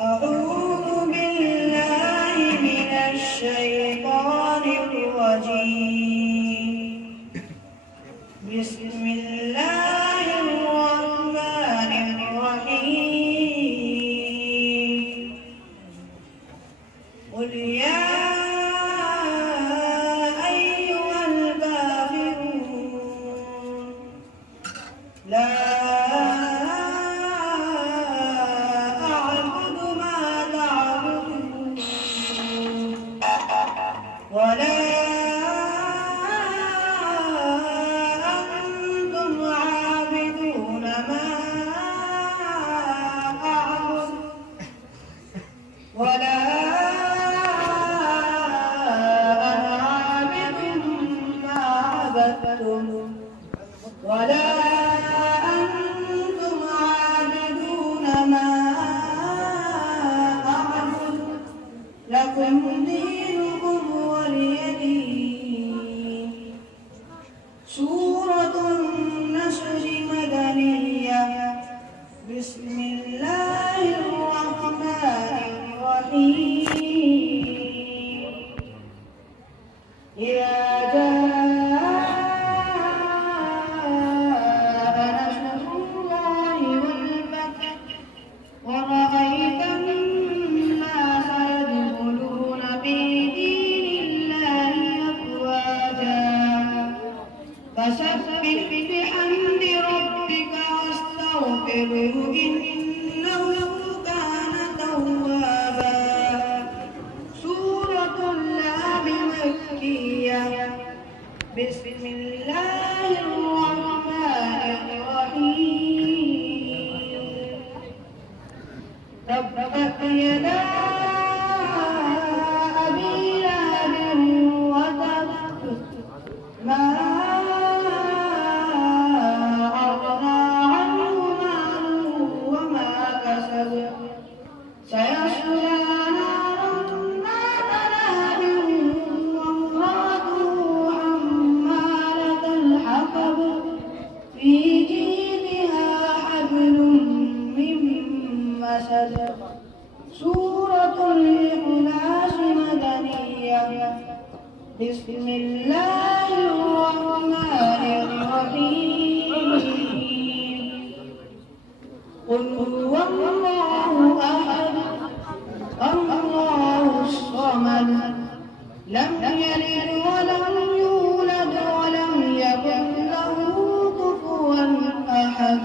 أعوذ بالله من الشيطان الرجيم. بسم الله الرحمن الرحيم. قل يا أيها الكافرون لا ولا أنتم عابدون ما أعبد ولا أنا عابد ما عبدتم ولا أنتم عابدون ما أعبد لكم دينكم ولي دين. سورة النصر مدنية. بسم الله الرحمن الرحيم. إذا جاء نصر الله والفتح ورأيت الناس يدخلون في دين الله أفواجا فسبح بحمد ربك واستغفره إنه كان توابا. سورة اللهب مكية. بسم الله الرحمن الرحيم. تبت يدا أبي لهب وتب ما أغنى عنه ماله وما كسب سيصلى نارا ذات لهب وامرأته حمالة الحطب في جيدها حبل من مسد. سورة الإخلاص مدنية. بسم الله الرحمن الرحيم. قل هو الله أحد الله الصمد لم يلد ولم يولد ولم يكن له كفوا أحد.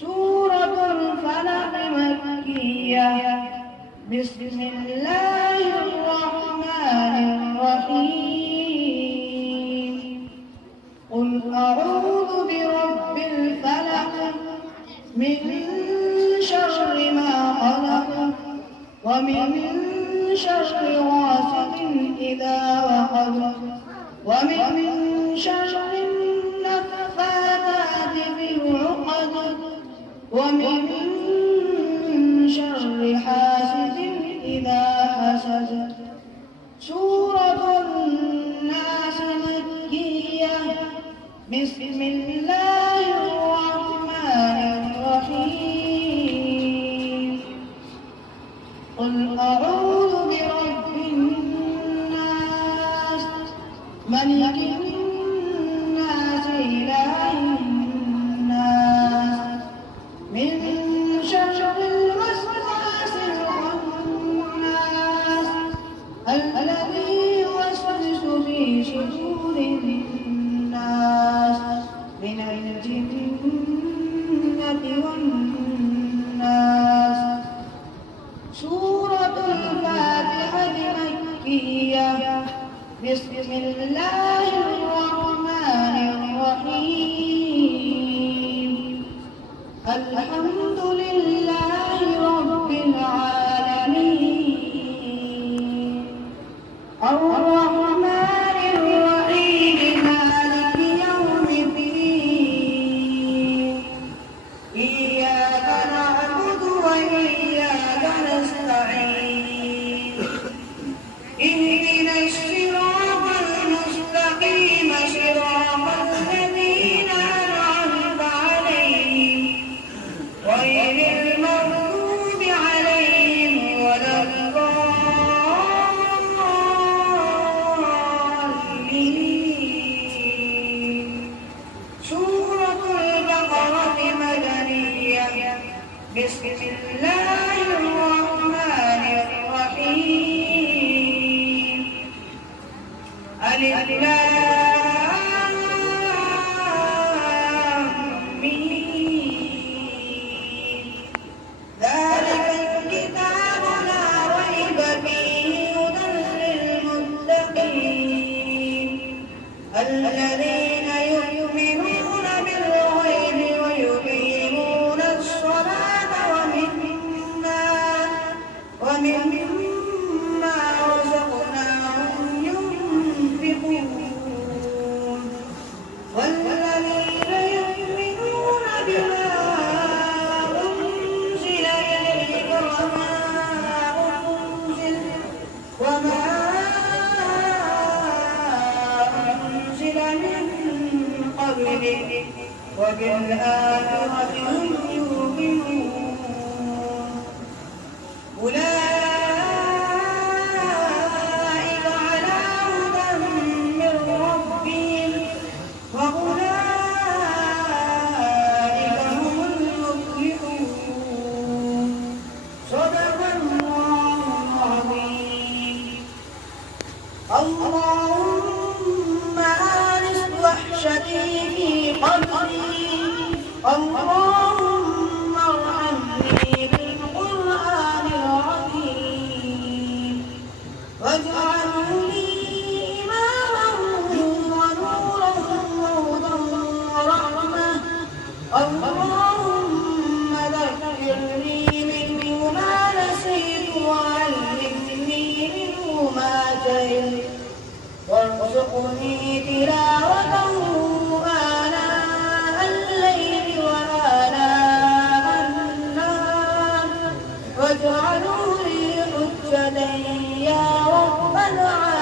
سورة الفلق مكية. بسم الله الرحمن الرحيم. قل أعوذ برب الفلق من شر ما خلق ومن شر غاسق إذا وقب ومن شر النفاثات في العقد ومن شر حاسد إذا حسد. سورة الناس مكية. بسم الله الرحمن الرحيم. قل أعوذ برب الناس ملك الناس إله الناس من شر الوسواس الخناس الذي يوسوس في صدور الناس من الجنة والناس. سورة الفاتحة مكية. بسم الله الرحمن الرحيم. الحمد لله رب العالمين الرحمن الرحيم مالك يوم الدين. إياك نعبد وإياك نستعين. اهدنا الصراط المستقيم صراط الذين أنعمت عليهم بسم الله الرحمن الرحيم ألف لام ميم ذلك الكتاب لا ريب فيه هدى للمتقين الذين يؤمنون بالغيب ويقيمون الصلاة ومما رزقناهم ينفقون والذين يؤمنون بما أنزل إليك وما أنزل من قبلك وبالآخرة هم يوقنون أولئك على هدى من ربهم وأولئك هم المفلحون صدق الله العظيم اللهم آنس وحشتي في قبري اللهم ارحمني بالقرآن العظيم واجعله لي إماما ونورا وهدى ورحمة اللهم ذكرني منه ما نسيت وعلمني منه ما جهلت وارزقني تلاوته آناء الليل وآناء النهار واجعله لي حجة يا رب العالمين